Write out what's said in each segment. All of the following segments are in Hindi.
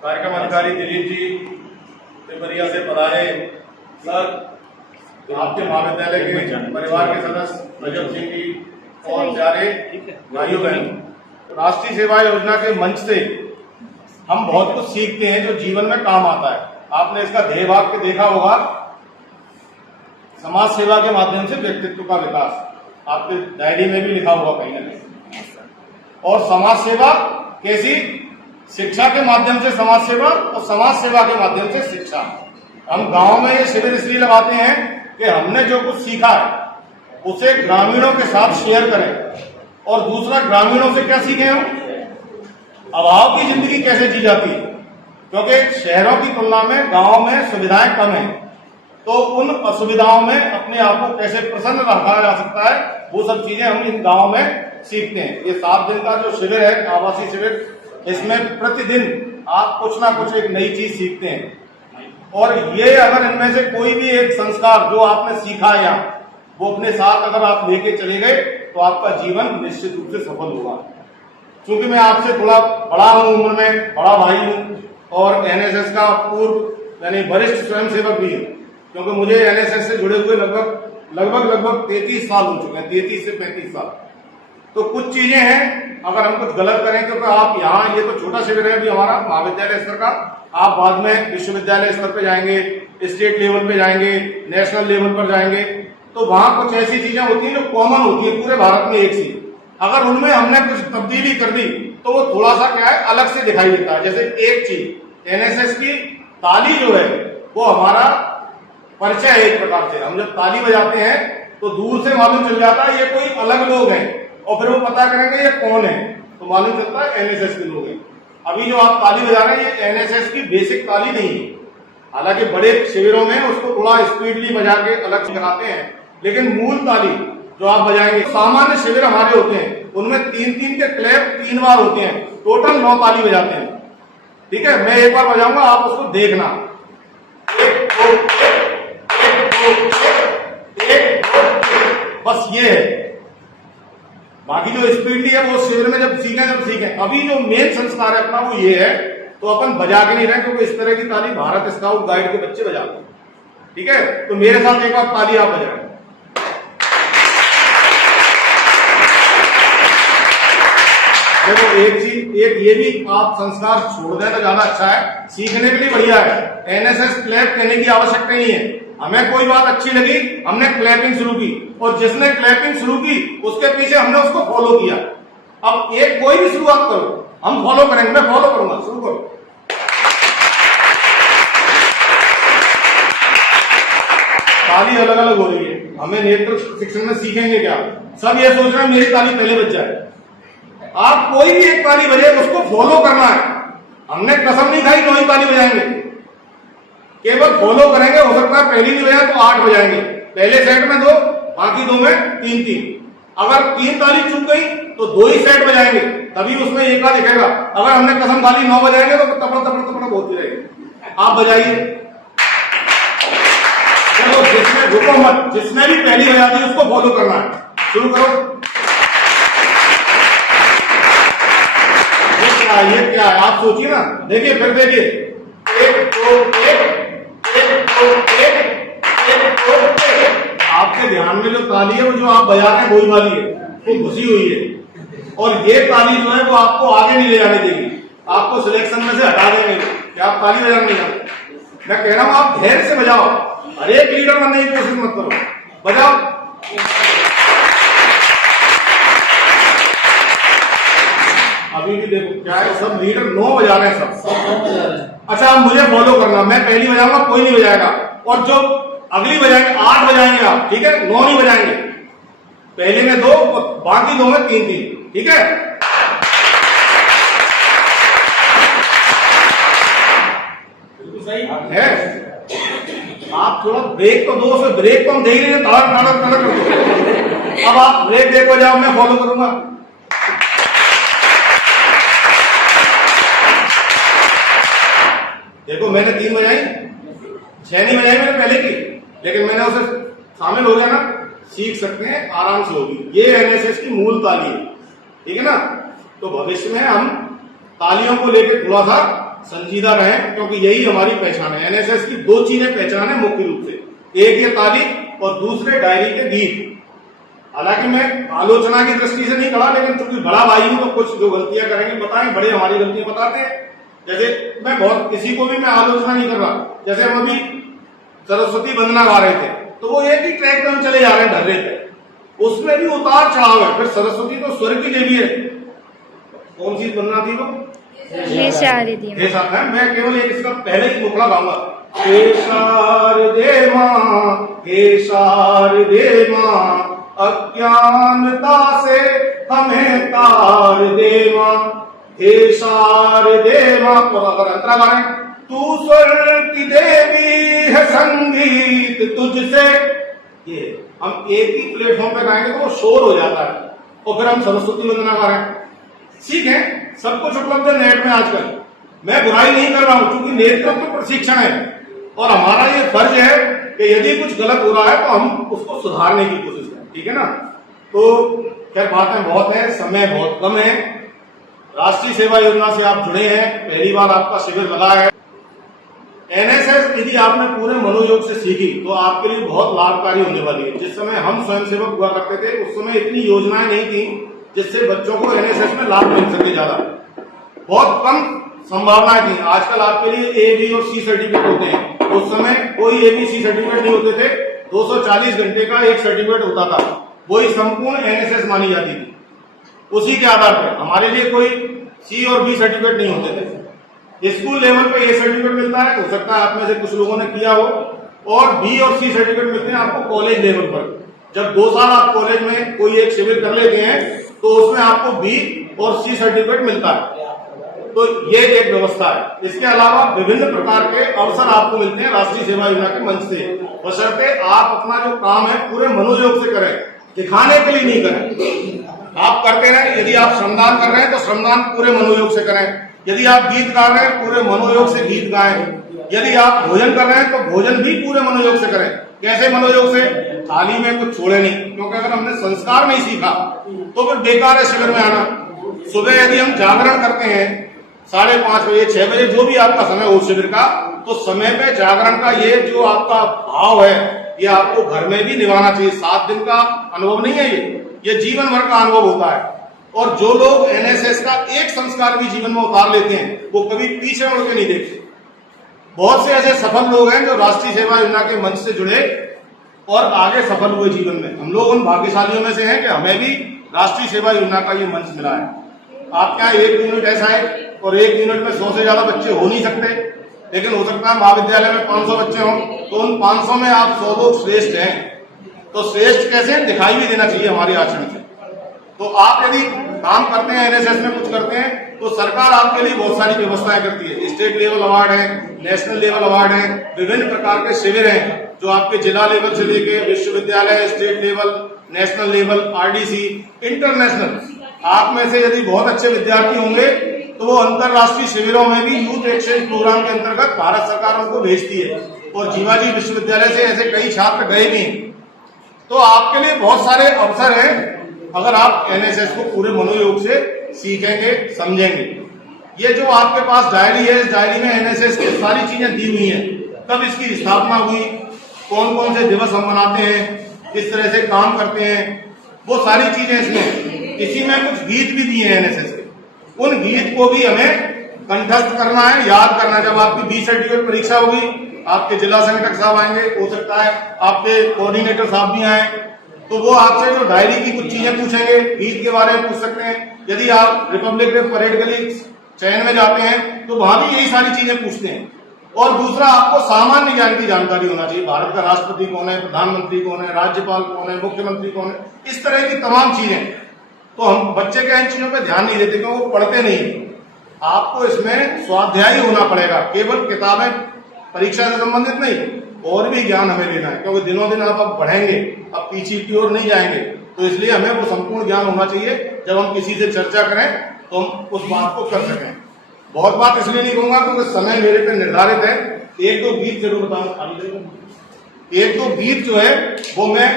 कार्यक्रम अधिकारी दिलीप जी देवरिया से पधारे, सर आपके महाविद्यालय के परिवार के सदस्य रजब सिंह जी और प्यारे भाइयों बहनों, राष्ट्रीय सेवा योजना के मंच से हम बहुत कुछ सीखते हैं जो जीवन में काम आता है। आपने इसका ध्येय वाक्य देखा होगा, समाज सेवा के माध्यम से व्यक्तित्व का विकास। आपके डायरी में भी लिखा होगा कहीं ना कहीं। और समाज सेवा कैसी? शिक्षा के माध्यम से समाज सेवा और समाज सेवा के माध्यम से शिक्षा। हम गांव में ये शिविर इसलिए लगाते हैं कि हमने जो कुछ सीखा है उसे ग्रामीणों के साथ शेयर करें। और दूसरा, ग्रामीणों से क्या सीखें हम? अभाव की जिंदगी कैसे जी जाती है, क्योंकि शहरों की तुलना में गांव में सुविधाएं कम हैं, तो उन असुविधाओं में अपने आप को कैसे प्रसन्न रखा जा सकता है, वो सब चीजें हम इन गांव में सीखते हैं। ये 7 दिन का जो शिविर है, आवासीय शिविर, इसमें प्रतिदिन आप कुछ ना कुछ एक नई चीज सीखते हैं। और ये अगर इनमें से कोई भी एक संस्कार जो आपने सीखा है यहाँ, वो अपने साथ अगर आप लेके चले गए तो आपका जीवन निश्चित रूप से सफल होगा। क्योंकि मैं आपसे थोड़ा बड़ा हूं, उम्र में बड़ा भाई हूं और एनएसएस का पूर्व यानी वरिष्ठ स्वयंसेवक भी हूं, क्योंकि मुझे एनएसएस से जुड़े हुए लगभग 33 साल हो चुके हैं, 33 से 35 साल। तो कुछ चीजें हैं, अगर हम कुछ गलत करें, क्योंकि आप यहाँ, ये तो छोटा शिविर है अभी हमारा महाविद्यालय स्तर का, आप बाद में विश्वविद्यालय स्तर पे जाएंगे, स्टेट लेवल पे जाएंगे, नेशनल लेवल पर जाएंगे, तो वहां कुछ ऐसी चीजें होती हैं जो कॉमन होती है पूरे भारत में एक सी। अगर उनमें हमने कुछ तब्दीली कर दी तो वो थोड़ा सा क्या है, अलग से दिखाई देता है। जैसे एक चीज, एनएसएस की ताली जो है वो हमारा परिचय है एक प्रकार से। हम जब ताली बजाते हैं तो दूर से मालूम चल जाता है ये कोई अलग लोग हैं, और फिर वो पता करेंगे ये कौन है, तो मालूम चलता है एनएसएस के लोग हैं। अभी जो आप ताली बजा रहे हैं ये एनएसएस की बेसिक ताली नहीं है। हालांकि बड़े शिविरों में उसको थोड़ा स्पीडली बजा के अलग से कराते हैं, लेकिन मूल ताली जो आप बजाएंगे, सामान्य शिविर हमारे होते हैं उनमें 3-3 के क्लैप 3 बार होते हैं, टोटल 9 ताली बजाते हैं। ठीक है, मैं एक बार बजाऊंगा, आप उसको देखना। 1 2 1 2 1 2, बस ये है। बाकी जो स्पीडली है वो शिविर में जब सीखें। अभी जो मेन संस्कार है अपना वो ये है, तो अपन बजा के नहीं रहे, क्योंकि इस तरह की ताली भारत स्काउट गाइड के बच्चे बजाते हैं। ठीक है, तो मेरे साथ एक बार ताली आप बजाएं। देखो एक चीज, एक ये भी आप संस्कार छोड़ दें तो ज्यादा अच्छा है, सीखने के लिए बढ़िया है। एनएसएस क्लैप कहने की आवश्यकता नहीं है। हमें कोई बात अच्छी लगी, हमने क्लैपिंग शुरू की, और जिसने क्लैपिंग शुरू की उसके पीछे हमने उसको फॉलो किया। अब एक कोई भी शुरुआत करो, हम फॉलो करेंगे, मैं फॉलो करूंगा, शुरू करो। ताली अलग अलग हो रही है, हमें नेतृत्व शिक्षण में सीखेंगे क्या? सब ये सोच रहे हैं मेरी ताली पहले बज जाए। आप कोई भी एक ताली बजे, उसको फॉलो करना है। हमने कसम नहीं खाई 9 ही ताली बजाएंगे, केवल फॉलो करेंगे। हो सकता है पहली नहीं बजाए तो 8 बजाएंगे, पहले सेट में 2, बाकी 2 में 3-3। अगर 3 ताली चूक गई तो 2 ही सेट बजाएंगे, तभी उसमें एक का दिखेगा। अगर हमने कसम खाली 9 बजाएंगे तो तपड़ होती रहेगी। आप बजाइए, चलो जिसने रुको मत, जिसने भी पहली बजा दी उसको फॉलो करना है, शुरू करो। ये क्या है आप सोचिए ना, देखिए फिर देखिए, 1 2 1 1 2 1 1 2 1। आपके ध्यान में जो ताली है वो जो आप बजा रहे हैं वही वाली है, वो घुसी हुई है। और ये ताली जो है वो आपको आगे नहीं ले जाने देगी, आपको सिलेक्शन में से हटा देंगे कि आप ताली बजाना नहीं जानते। मैं कह रहा हूं आप धैर्य से बजाओ, हर एक लीडर बनने की कोशिश मत करो, बजाओ। अभी भी देखो क्या है, सब लीडर 9 बजा रहे हैं, सब। अच्छा, अब मुझे फॉलो करना, मैं पहली बजाऊंगा, कोई नहीं बजाएगा, और जो अगली बजाएंगे 8 बजाएंगे आप, ठीक है, 9 नहीं बजाएंगे। पहले में 2, बाकी 2 में 3-3, ठीक है। सही है। आप थोड़ा ब्रेक तो दो, उसमें ब्रेक तो हम दे ही नहीं, तड़क। अब आप ब्रेक देखो, जाओ, मैं फॉलो करूंगा। देखो मैंने 3 बजाई, 6 नहीं बजाई मैंने पहले की, लेकिन मैंने उसे शामिल हो गया ना, सीख सकते हैं, आराम से होगी। ये एनएसएस की मूल ताली है, ठीक है ना। तो भविष्य में हम तालियों को लेकर थोड़ा सा संजीदा रहें, क्योंकि यही हमारी पहचान है। एनएसएस की दो चीजें पहचान है मुख्य रूप से, एक ये तालीम और दूसरे डायरी के गीत। हालांकि मैं आलोचना की दृष्टि से नहीं कहा, लेकिन चूंकि बड़ा भाई हूं तो कुछ जो गलतियां करेंगे बताएं, बड़े हमारी गलतियां बताते हैं। जैसे मैं बहुत किसी को भी मैं आलोचना नहीं कर रहा, जैसे हम अभी सरस्वती वंदना गा रहे थे तो वो एक ही ट्रैक में हम चले जा रहे हैं ढर्रे पे, उसमें भी उतार चढ़ाव है। फिर सरस्वती तो स्वर्ग की देवी है। कौन सी वंदना थी वो? हे शारदे मां। मैं केवल एक इसका पहले ही मुखड़ा गाऊंगा, हे शारदे मां, हे शारदे मां, अज्ञानता से हमें तार दे मां, हे शारदे मां। तो अगर अंतरा गाने, तू स्वर्ग की देवी है संगीत तुझसे, ये हम एक ही प्लेटफॉर्म पे गाएंगे तो वो शोर हो जाता है, और फिर हम सरस्वती वंदना गा रहे हैं। ठीक है, सब कुछ उपलब्ध है नेट में आजकल, मैं बुराई नहीं कर रहा हूं, क्योंकि नेतृत्व प्रशिक्षण है और हमारा ये फर्ज है कि यदि कुछ गलत हो रहा है तो हम उसको सुधारने की कोशिश करें, ठीक है ना। तो खैर बातें बहुत है, समय बहुत कम है। राष्ट्रीय सेवा योजना से आप जुड़े हैं, पहली बार आपका शिविर लगा है। एनएसएस यदि आपने पूरे मनोयोग से सीखी तो आपके लिए बहुत लाभकारी होने वाली है। जिस समय हम स्वयंसेवक हुआ करते थे उस समय इतनी योजनाएं नहीं थी जिससे बच्चों को एनएसएस में लाभ मिल सके, ज्यादा बहुत कम संभावनाएं थी। आजकल आपके लिए ए, बी और सी सर्टिफिकेट होते हैं, उस समय कोई ए, बी, सी सर्टिफिकेट नहीं होते थे। 240 घंटे का एक सर्टिफिकेट होता था, वही संपूर्ण एनएसएस मानी जाती थी। उसी के आधार पर हमारे लिए कोई सी और बी सर्टिफिकेट नहीं होते थे। स्कूल लेवल पे ए सर्टिफिकेट मिलता है, हो सकता है आप में से कुछ लोगों ने किया हो, और बी और सी सर्टिफिकेट मिलते हैं आपको कॉलेज लेवल पर। जब 2 साल आप कॉलेज में कोई एक शिविर कर लेते हैं तो उसमें आपको बी और सी सर्टिफिकेट मिलता है। तो ये एक व्यवस्था है। इसके अलावा विभिन्न प्रकार के अवसर आपको मिलते हैं राष्ट्रीय सेवा योजना के मंच से, बशर्ते आप अपना जो काम है पूरे मनोयोग से करें, दिखाने के लिए नहीं करें। आप करते रहें, यदि आप श्रमदान कर रहे हैं तो श्रमदान पूरे मनोयोग से करें, यदि आप गीत गा रहे हैं पूरे मनोयोग से गीत गाएं, यदि आप भोजन कर रहे हैं तो भोजन भी पूरे मनोयोग से करें। कैसे मनोयोग से? थाली में कुछ छोड़े नहीं, क्योंकि अगर हमने संस्कार नहीं सीखा तो फिर बेकार है शिविर में आना। सुबह यदि हम जागरण करते हैं 5:30 बजे 6 बजे जो भी आपका समय हो शिविर का, तो समय पे जागरण का ये जो आपका भाव है ये आपको घर में भी निभाना चाहिए। 7 दिन का अनुभव नहीं है, ये जीवन भर का अनुभव होता है। और जो लोग एनएसएस का एक संस्कार भी जीवन में उतार लेते हैं वो कभी पीछे मुड़ के नहीं देखते। बहुत से ऐसे सफल लोग हैं जो राष्ट्रीय सेवा योजना के मंच से जुड़े और आगे सफल हुए जीवन में। हम लोग उन भाग्यशालियों में से हैं कि हमें भी राष्ट्रीय सेवा योजना का ये मंच मिला है। आपके यहाँ 1 यूनिट ऐसा है और 1 यूनिट में 100 से ज्यादा बच्चे हो नहीं सकते, लेकिन हो सकता है महाविद्यालय में 500 बच्चे हों, तो उन 500 में आप 100 लोग श्रेष्ठ हैं। तो श्रेष्ठ कैसे दिखाई भी देना चाहिए हमारे आचरण से। तो आप यदि काम करते हैं एनएसएस में कुछ करते हैं तो सरकार आपके लिए बहुत सारी व्यवस्थाएं करती है। स्टेट लेवल अवार्ड है, नेशनल लेवल अवार्ड है, विभिन्न प्रकार के शिविर हैं जो आपके जिला लेवल से लेके विश्वविद्यालय, state level, national level, RDC, international. आप में से यदि बहुत अच्छे विद्यार्थी होंगे तो वो अंतर्राष्ट्रीय शिविरों में भी यूथ एक्सचेंज प्रोग्राम के अंतर्गत भारत सरकार उनको भेजती है, और जीवाजी विश्वविद्यालय से ऐसे कई छात्र गए भी। तो आपके लिए बहुत सारे अवसर हैं अगर आप एनएसएस को पूरे मनोयोग से सीखेंगे, समझेंगे। ये जो आपके पास डायरी है, इस डायरी में एनएसएस की सारी चीजें दी हुई हैं। कब इसकी स्थापना हुई, कौन कौन से दिवस हम मनाते हैं, किस तरह से काम करते हैं, वो सारी चीजें इसमें। इसी में कुछ गीत भी दिए हैं एनएसएस के, उन गीत को भी हमें कंठस्थ करना है, याद करना है। जब आपकी बी सर्टिफिकेट परीक्षा होगी, आपके जिला संगठक साहब आएंगे, हो सकता है आपके कोऑर्डिनेटर साहब भी आए, तो वो आपसे जो डायरी की कुछ चीजें पूछेंगे, गीत के बारे में पूछ सकते हैं। यदि आप रिपब्लिक डे परेड के लिए चयन में जाते हैं तो वहां भी यही सारी चीजें पूछते हैं। और दूसरा, आपको सामान्य ज्ञान की जानकारी होना चाहिए। भारत का राष्ट्रपति कौन है, प्रधानमंत्री कौन है, राज्यपाल कौन है, मुख्यमंत्री कौन है, इस तरह की तमाम चीजें। तो हम बच्चे के इन चीजों पर ध्यान नहीं देते क्योंकि वो पढ़ते नहीं। आपको इसमें स्वाध्यायी होना पड़ेगा, केवल किताबें परीक्षा से संबंधित नहीं, और भी ज्ञान हमें लेना है, क्योंकि दिनों दिन आप अब बढ़ेंगे, अब पीछे की ओर नहीं जाएंगे। तो इसलिए हमें वो संपूर्ण ज्ञान होना चाहिए। जब हम किसी से चर्चा करें तो हम उस बात को कर सकें। बहुत बात इसलिए नहीं कहूंगा क्योंकि समय मेरे पे निर्धारित है। 1-2 गीत जरूर बताऊंगा, 1-2 गीत जो है वो मैं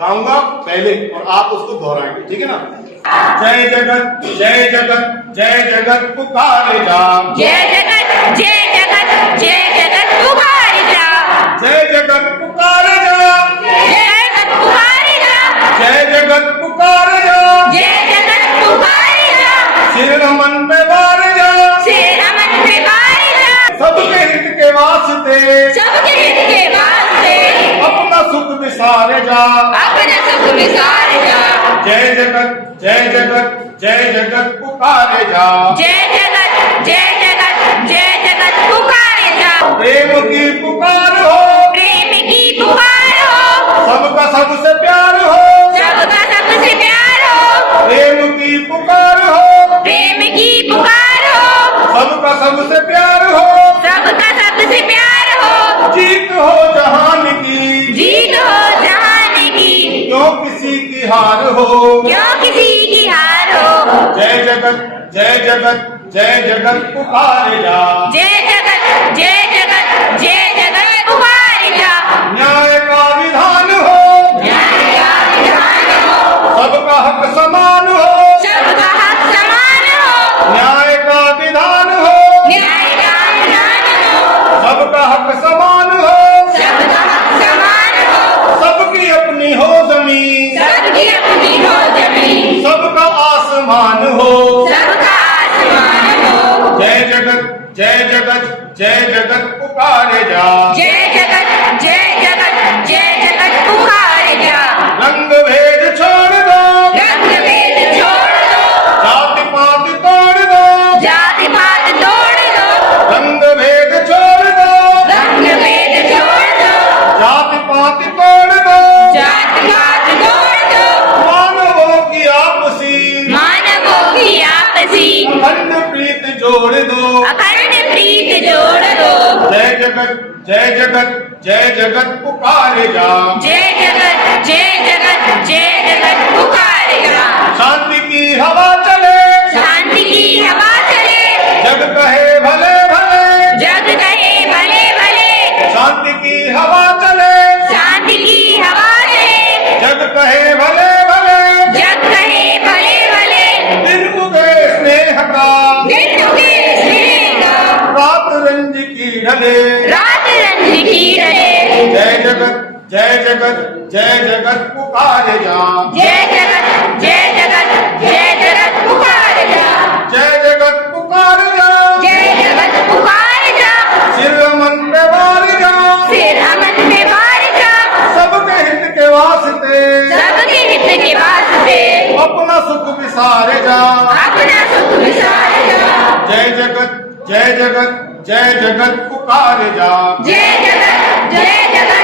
गाऊंगा पहले और आप उसको दोहराएंगे, ठीक है ना। जय जगत जय जगत जय जगत पुकारे जा, जय जगत वास्ते सबके हित के वास्ते अपना सुख विसारे जा। अपना सुख विसार जा। जय जगत जय जगत जय जगत पुकारे जा। जय जगत जय जगत जय जगत पुकारे जा। प्रेम की पुकार हो, प्रेम की पुकार हो, सबका सबसे प्यार हो। सबका सबसे प्यार हो। प्रेम की पुकार हो, प्रेम की पुकार हो, सबका सबसे प्यार हो। सबका सबसे प्यार हो। जीत हो जहान की, जीत हो जहान की, क्यों किसी की हार हो। क्यों किसी की हार हो। जय जगत जय जगत जय जगत पुकारे जा। जय जगत जय जगत जय जगत पुकारे जा। न्याय का विधान हो, न्याय का विधान हो, सबका हक समान हो। सबका हक समान हो। न्याय का विधान हो, न्याय का विधान हो, सबका हक समान हो। सबका हक समान हो। सबकी अपनी हो जमीन, सबकी अपनी हो जमीन, सबका आसमान हो। सबका आसमान हो। जय जगत जय जगत जय जगत पुकारे जा। जय जगत जय जगत जय जगत पुकारे जा। रंग भेद छोड़ दो, रंग भेद छोड़ दो, जाति पात तोड़ दो। जाति पात तोड़ दो, रंग भेद छोड़ दो, रंग भेद छोड़ दो, जाति पात तोड़ दो। जाति पात तोड़ दो। मानवों की आपसी, मानवों की आपसी अखंड प्रीत जोड़ दो। अखंड प्रीत जोड़ दो। जय जगत जय जगत जय जगत पुकारे जा। जय जगत जय जगत जय जगत पुकारे जा। शांति की हवा चले, शांति की हवा चले, जग कहे भले भले। जग कहे भले भले। शांति की हवा चले, शांति की हवा चले, जग कहे भले भले। जग कहे भले भले। दिन उगे स्नेह का, दिन उगे स्नेह का, रात रंज की ढले। रात रंज की रहे। जय जगत जय जगत जय जगत पुकारे जा। जय जगत जय जगत जय जगत पुकारे जा। जय जगत पुकार जा, जय जगत पुकारे जा। सिर मन पे वार जा। सिर अमन में बार जा। सबके हित के वास्ते, सबके हित के वास्ते अपना सुख विसारे जा। अपना सुख विसार जा। जय जगत जय जगत जय जगत पुकारे जा। जय जगत जय जगत